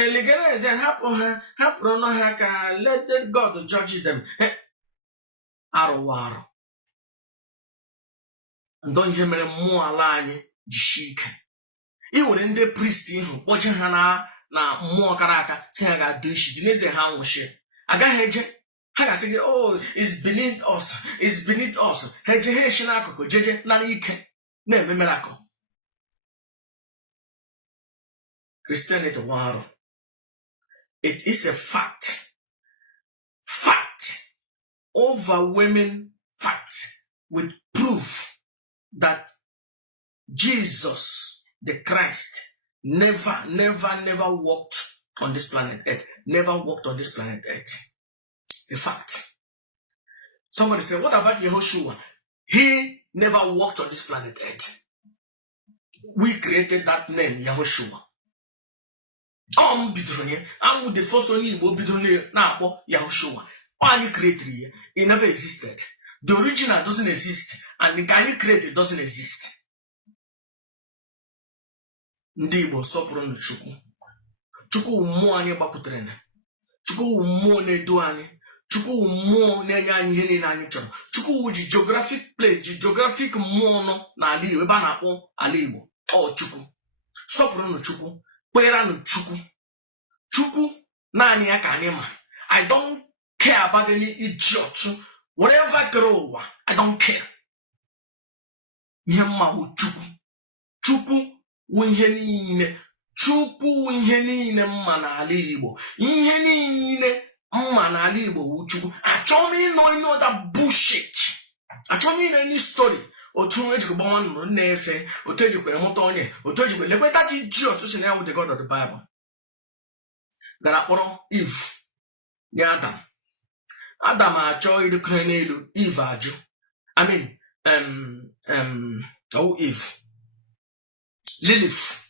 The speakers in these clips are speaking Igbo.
Legalize and let God judge them. Arụwarụ ndo ihe mere mmụọ ala anyị jishi ike. I nwere ndị priest ihu kpọje ha na mmụọ kara aka si ha ga-adụ isi dị n'ezie ha nwụchie agaghị eje ha ga-asị gị oh it's beneath us ha eje ha eshi n'akụkụ jeje lara ike na-eme miracle. Christianity warụ. It is a fact, overwhelming fact with proof that Jesus, the Christ, never walked on this planet Earth. Never walked on this planet Earth. A fact. Somebody said, what about Yehoshua? He never walked on this planet Earth. We created that name, Yehoshua. I'm the first one Igbo bidoro na-akpọ Yahushua. Anyị created here. It never existed. The original doesn't exist, and the guy created doesn't exist. Ndị Igbo sọpụrụ na Chukwu. Chukwu mmụọ anyị gbapụtara na. Chukwu mmụọ na-edu anyị. Chukwu mmụọ na-enye anyị ihe niile anyị chọrọ. Chukwu ji geographic place, ji geographic mmụọ nọ n'ala Igbo ebe a na-akpọ ala Igbo. Ọ Chukwu. Sọpụrụ na Chukwu. Kwera no Chukwu. Chukwu naanị ya ka anyị ma. I don't care about any idiot. Whatever grow, I don't care. Ihe mma wụ Chukwu. Chukwu wụ ihe niile. Chukwu wụ ihe niile mma n'ala Igbo. Ihe niile mma n'ala Igbo wụ Chukwu. Achọghị m ịnọ that bullshit. Achọghị m ịnọ any story. Otu ejikwa gbanwa nnụnụ na-efe, otu ejikwere mụta onye, otu ejikwa lekwe that idiot si na ya wụ the God of the Bible. Gara kpọrọ Eve nye Adam. Adam achọ irikere n'elu, Eve ajụ. Eve. Lilith.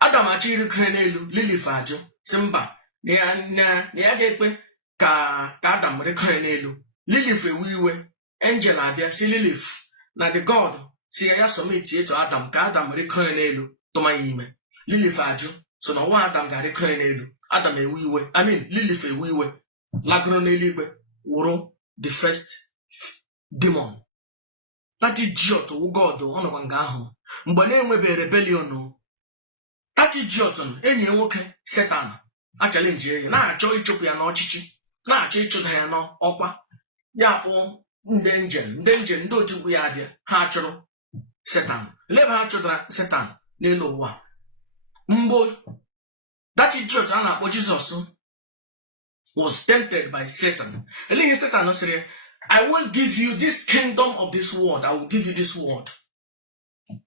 Adam achọ irikere n'elu, Lilith ajụ. Si mba, na ya ga-ekpe ka Adam rikere n'elu. Lilith ewe iwe. Angel abịa si Lilith na the God si ya submit to Adam ka Adam rikere n'elu tụma ya ime. Lilith ajụ so na nwa Adam ga-arikere n'elu. Adam ewe iwe. Lilith ewe iwe. Lagoro n'eluigwe wụrụ the first demon. That idiot wụ God ọnọkwa nga ahụ. Mgbe na-enwebe rebellion, that idiot enyi nwoke Satan a challenge ya na-achọ ịchụpụ ya n'ọchịchị, na-achọ ịchụda ya n'ọkwa. Ya kpụ ndị otu ugwu ya abịa ha chụrụ Satan. Leba ha chụdara Satan n'elu ụwa. Mgbe that idiot a na-akpọ Jesus was tempted by Satan. Elighi Satan sịrị, I will give you this kingdom of this world. I will give you this world.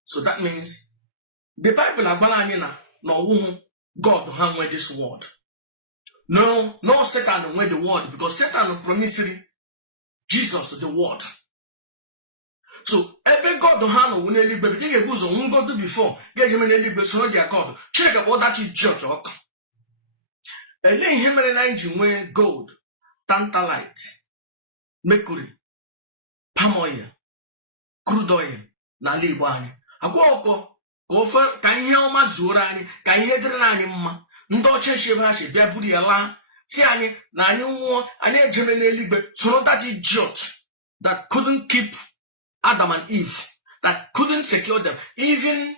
So that means the Bible agbala anyị na ọwụhụ God ha nwe this world. No Satan nwe the world because Satan promised Jesus the word. So ebe God ha no wune eligbe bi ga ebuzo ngodo before ga jeme na eligbe so ji akọd. Chineke kpọ that church ọka. Ele ihe mere na ji nwe gold, tantalite, mercury, palm oil, crude oil na ala Igbo anyị. Agwa ọkọ ka ofe ka ihe ọma zuoro anyị, ka ihe dịrị anyị mma. Ndị ọchịchị ebe ha si bịa buru ya laa si anyị na anyị nwụọ anyị ejeme n'eligwe soro that idiot that couldn't keep Adam and Eve, that couldn't secure them. Even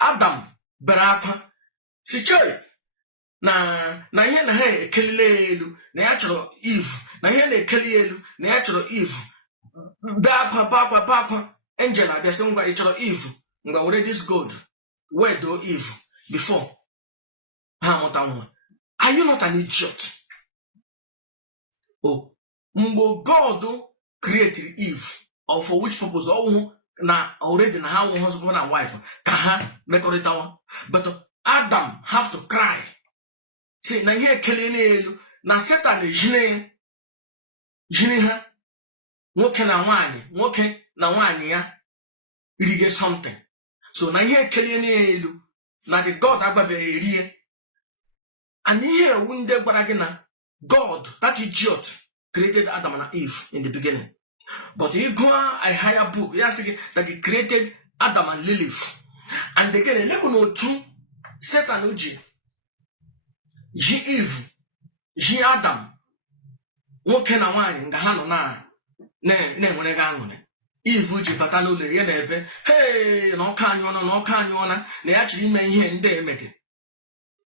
Adam bere akwa si chọrọ na ihe na ha ekelile elu na ya chọrọ Eve, na ihe na-ekeli elu na ya chọrọ Eve. Bakwa angel abịa sị ngwa ị chọrọ Eve, ngwa were this gold where do Eve before ha mụta nwa. Are you not an idiot? Oh, mgbe God created Eve, or for which purpose? Oh, na already na ha husband and wife ka ha mekọrịtawa. But Adam have to cry. Say na ihe ekele n'elu na Satan jine ha nwoke na nwaanyị ya rige something. So na ihe ekele n'elu na the God agbabere erie. And here when they gwara na God, that idiot, created Adam and Eve in the beginning. But he go a higher book. He says that he created Adam and Lilith. And again, 1102, Satan uji ji Eve, ji Adam, nwoke na nwaanyị nga ha nọ na-enwere gị aṅụrị. Eve ji bata n'ụlọ ya na ebe na ọka anyị ọna na ya chịrị ime ihe ndị emege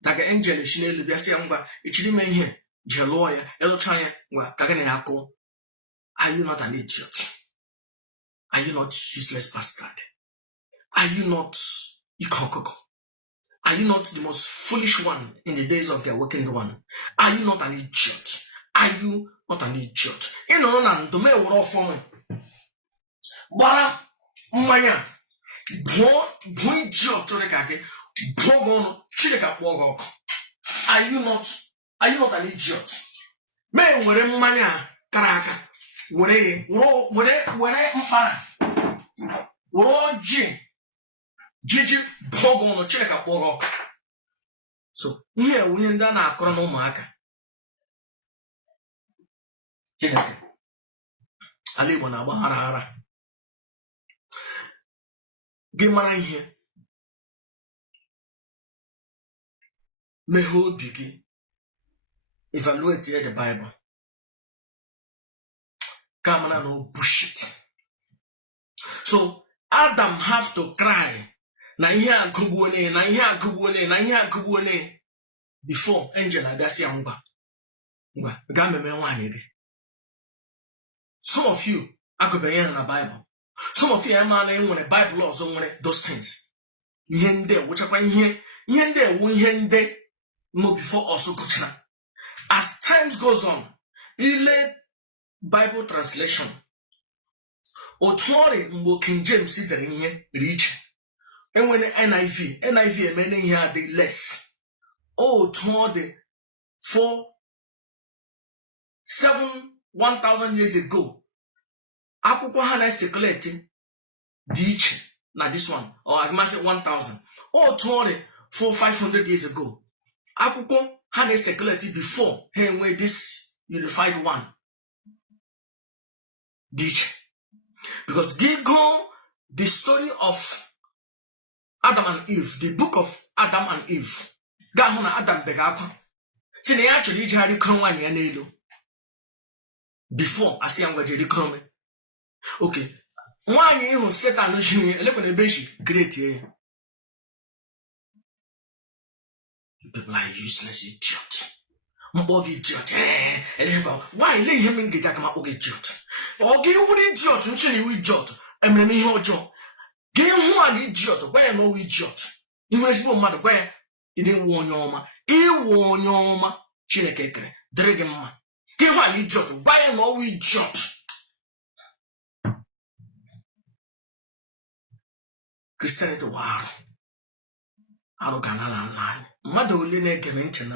daga angel si n'elu bịa sị ya ngwa ịchịrị ime ihe je lụọ ya ịlụcha ya ngwa ka gị na ya kụọ. Are you not an idiot? Are you not useless bastard? Are you not ikokoko? Are you not the most foolish one in the days of the awakened one? Are you not an idiot? Are you not an idiot? You know na ndome woro ọfọ gbara mmanya bụ idiot ka gị bụ Chineke kpọọ gị ọkụ. Are you not an idiot? Mee were mmanya kara aka were mkpara were jiji bụ Chineke kpọọ gị ọkụ. So ihe nwunye ndị a na-akọrọ na ụmụaka Chineke ala Igbo na-agba hara gị mara ihe meghe obi gị evaluate the Bible ka mara no bullshit. So Adam have to cry na ihe agụgbuole before angel abịasị ya ngwa gaa mmemme nwaanyị gị. Some of you agụbeghị ya na Bible. Some of you ama na enwere Bible ọzọ nwere those things. Ihe ndị wụchakwa ihe ndị ewu ihe ndị no before also gụchara. As times goes on, ile Bible translation otu ọrị mgbe King James dere ihe rich enwere NIV emene ihe adị less. Otu ọ dị 1000 years ago akwụkwọ ha na-esekuleti dị iche na this one or agmasị 1000. Otu ọ dị 500 years ago akwụkwọ ha na-esekuleti before ha enwe this unified one dị iche. Because they go the story of Adam and Eve, the book of Adam and Eve. Ga hụ na Adam bega akwa si na ya chọrọ ijegharị kọrọ nwaanyị ya n'elu before asị ya ngwa jeri kọrọ. Okay, nwaanyị ịhụ Satan jiri elekwana ebe eji create ya. You people are useless idiot. Mkpọ gị idiot. Why le ihe m ngeji aka makpọ gị idiot? Ọ gị wụrụ idiot nchịrị iwu idiot emere m ihe ọjọọ. Gị hụ ala idiot gwa ya na ọwụ idiot. Ihe ezigbo mmadụ gwa ya ịdịwu onye ọma. Iwu onye ọma Chineke kere dịrị gị mma. Gị hụ ala idiot gwa ya na ọwụ idiot. Christianity wa arụ ga na anyị. Mmadụ ole na-ege ntị na